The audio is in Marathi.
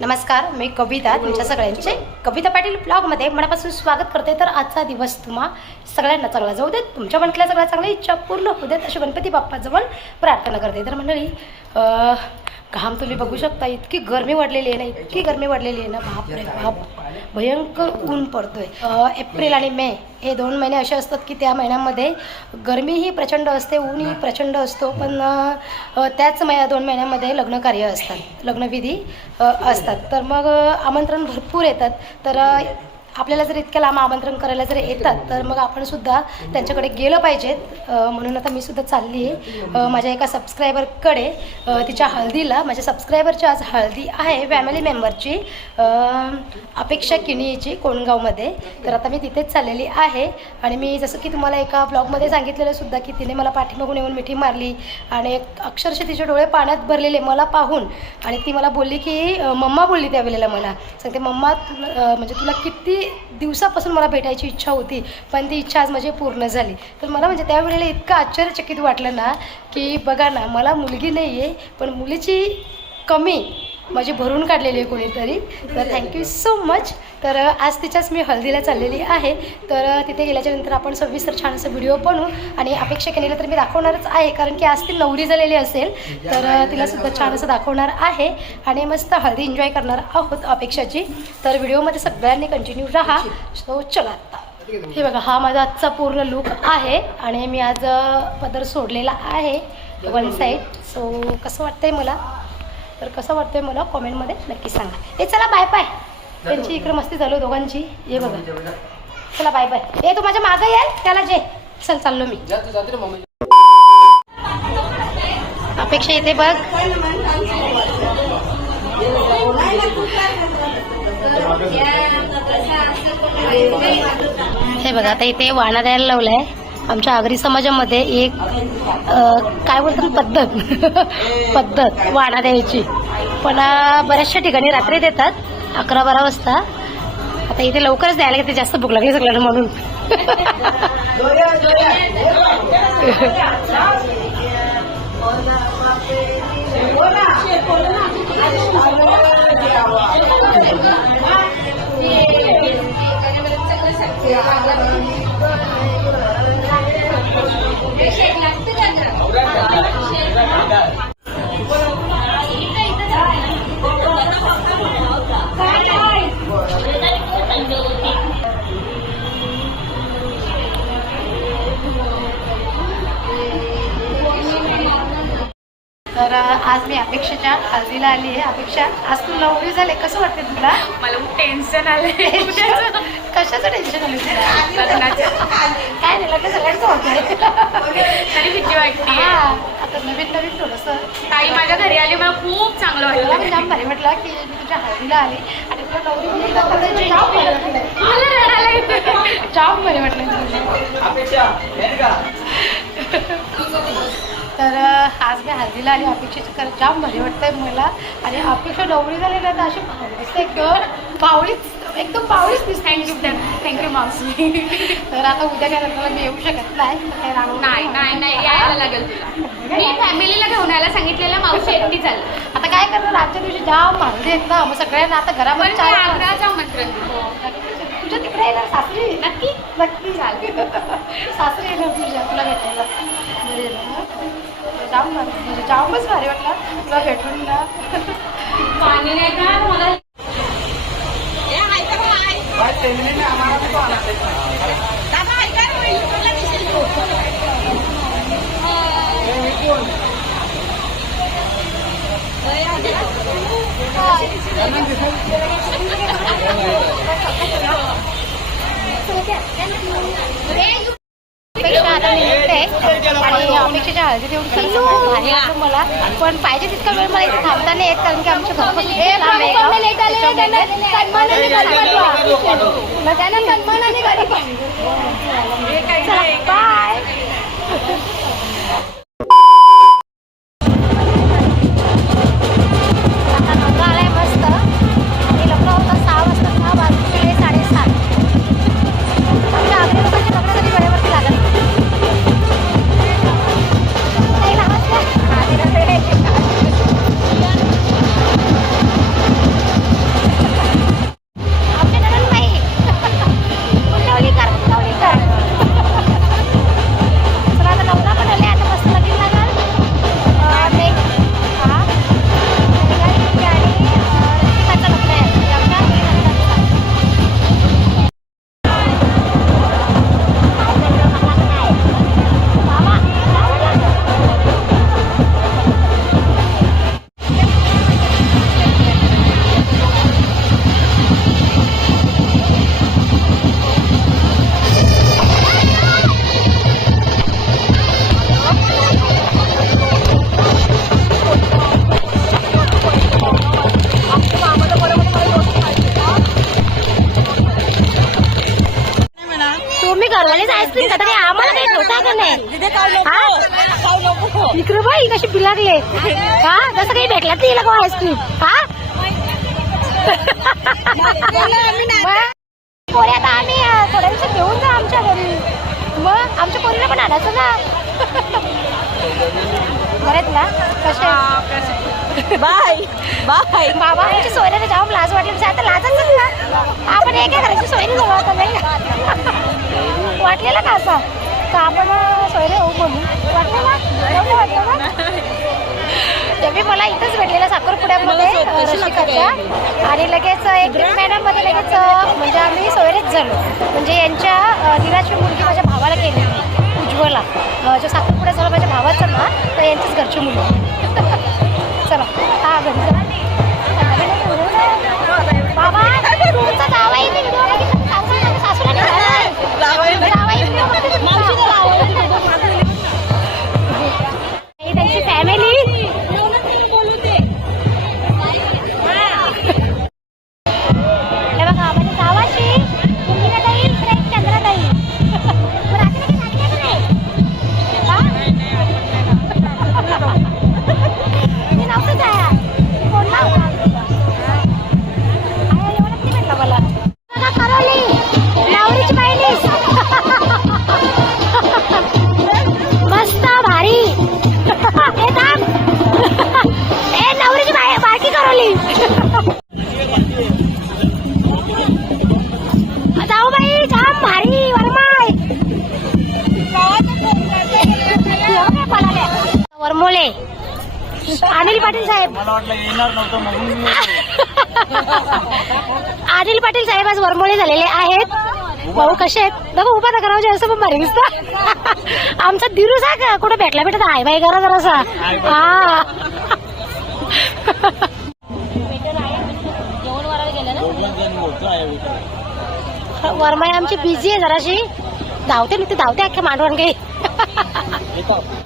नमस्कार मी कविता तुमच्या सगळ्यांचे कविता पाटील ब्लॉगमध्ये मनापासून स्वागत करते. तर आजचा दिवस तुम्हा सगळ्यांना चांगला जाऊ देत तुमच्या म्हटल्या सगळ्या चांगल्या इच्छा पूर्ण होऊ देत अशी गणपती बाप्पाजवळ प्रार्थना करते. तर मंडळी घाम तुम्ही बघू शकता इतकी गरमी वाढलेली आहे ना इतकी गरमी वाढलेली आहे ना बाप रे बाप. भयंकर ऊन पडतोय. एप्रिल आणि मे हे दोन महिने असे असतात की त्या महिन्यामध्ये गरमीही प्रचंड असते ऊनही प्रचंड असतो पण त्याच महिन्या दोन महिन्यामध्ये लग्न कार्य असतात लग्नविधी असतात. तर मग आमंत्रण भरपूर येतात. तर आपल्याला जर इतक्या लांब आमंत्रण करायला जर येतात तर मग आपण सुद्धा त्यांच्याकडे गेलं पाहिजेत म्हणून आता मी सुद्धा चालली आहे. माझ्या एका सबस्क्रायबरकडे तिच्या हळदीला माझ्या सबस्क्रायबरची आज हळदी आहे फॅमिली मेंबरची अपेक्षा किणीची कोणगावमध्ये तर आता मी तिथेच चाललेली आहे. आणि मी जसं की तुम्हाला एका ब्लॉगमध्ये सांगितलेलं सुद्धा की तिने मला पाठीमागून येऊन मिठी मारली आणि अक्षरशः तिचे डोळे पाण्यात भरलेले मला पाहून आणि ती मला बोलली की मम्मा बोलली त्यावेळेला मला. सांगते मम्मा तुला म्हणजे तुला किती दिवसापासून मला भेटायची इच्छा होती पण ती इच्छा आज माझी पूर्ण झाली. तर मला म्हणजे त्यावेळेला इतकं आश्चर्यचकित वाटलं ना की बघा ना मला मुलगी नाही आहे पण मुलीची कमी माझी भरून काढलेली आहे कोणीतरी. तर थँक्यू सो मच तर आज तिच्याच मी हळदीला चाललेली आहे. तर तिथे गेल्याच्यानंतर आपण सविस्तर छान असं व्हिडिओ बनवू. आणि अपेक्षा केलेलं तर मी दाखवणारच आहे कारण की आज ती नवरी झालेली असेल. तर तिलासुद्धा छान असं दाखवणार आहे. आणि मस्त हळदी एन्जॉय करणार आहोत अपेक्षाची. तर व्हिडिओमध्ये सगळ्यांनी कंटिन्यू राहा. सो चला आता. हे बघा हा माझा आजचा पूर्ण लुक आहे. आणि मी आज पदर सोडलेला आहे. वन साईड सो कसं वाटतंय मला? तर कसं वाटतंय मला कॉमेंटमध्ये नक्की सांगा. हे चला बाय बाय त्यांची इकडे मस्ती झालो दोघांची. ये बघा. चला बाय बाय ए तू माझ्या मागं येईल त्याला जे. चल चाललो मी. अपेक्षा इथे बघ. हे बघा आता इथे वाणा द्यायला लावलाय. आमच्या आगरी समाजामध्ये एक काय बोलतात पद्धत. पद्धत वाणा द्यायची. पण बऱ्याचशा ठिकाणी रात्री देतात अकरा बारा वाजता. आता इथे लवकरच द्यायला घेते जास्त भूक लागली सगळ्यांना म्हणून. Dije, तर आज मी अपेक्षाच्या हळदीला आली आहे. अपेक्षा आज तू नवरी झाले. कसं वाटते तुला? मला खूप टेन्शन आलंय. कशाचं टेन्शन आलं काय नाही लग्न सगळ्यांचं तरी भीती हा, वाटते आता नवीन नवीन थोडंसं. ताई माझ्या घरी आली मला खूप चांगलं वाटलं. जाम भारी म्हटलं की मी तुझ्या हळदीला आली. आणि तुला नवरी. जाम भारी वाटलं तुला. अपेक्षा तर आज मी हळदीला आली. अपेक्षेची कर जाम भारी वाटतंय मला. आणि अपेक्षा नवरी झाली ना तर अशी दिसते एकदम बावळीच एकदम बावळीच दिसते. थँक्यू थँक्यू मावशी. तर आता उद्या काय नंतर मी येऊ शकत नाही. रांगोळी नाही नाही नाही यायला लागेल तुला. मी फॅमिलीला घेऊन यायला सांगितलेलं मावशी एकटी चालली आता काय करणार? आजच्या दिवशी जाम भांडे आहेत ना. मग सगळ्यांना आता घरामध्ये मी चार आग्राचं आमंत्रण. तुझ्या तिकडे येणार सासरी? नक्की. नक्की. चालेल. सासरी येणार तुझ्या. तुला भेटायला. ना? जाम भारी म्हणजे जामच भारी वाटलं. तुला भेटून ना पाणी नाही का? मला आता निघते अपेक्षाच्या हळदी देऊन मला. पण पाहिजे तितका वेळ मला इथे थांबता नाही येत कारण की आमच्या घरापासून. बाय का? नाही? हा? इकडे बाई कशी बिलागले हा? जसं काही भेटला ती लगा आईस्क्रीम हा? पोरी आता आम्ही थोड्या दिवसात घेऊन जा आमच्या घरी. मग आमच्या पोरीला पण आणायचं ना बरेच ना कसे बाय बाय. बाबा आमची सोयऱ्याने जाऊन लाज वाटली. म्हणजे आता लाजच ना? आपण एका घराची सोयरी जवळ नाही का? असं. का आपण सोयरे होऊ म्हणून? वाटलं वाटलं ना? ते मी मला इथंच भेटलेलं साखरपुड्यामध्ये रसिकाच्या. आणि लगेच एक महिन्यामध्ये लगेच म्हणजे आम्ही सोयरेच झालो म्हणजे यांच्या दिराची मुलगी माझ्या भावाला केली. उज्ज्वला. जो साखरपुडा झाला माझ्या भावाचा ना तर यांच्याच घरची मुलगी. अनिल पाटील साहेब. मला वाटलं येणार नव्हतं म्हणून मी पाटील साहेब आज वरमोळे झालेले आहेत. भाऊ कसे आहेत? बघा उभा तर करावं असं पण भारी दिसतं. आमचा दिरू सा का? कुठं भेटला? भेटत हाय बाई करा जरासा. हा. वरमाई आमची बिझी आहे जराशी. धावते ना ते धावते अख्ख्या मांडवण काही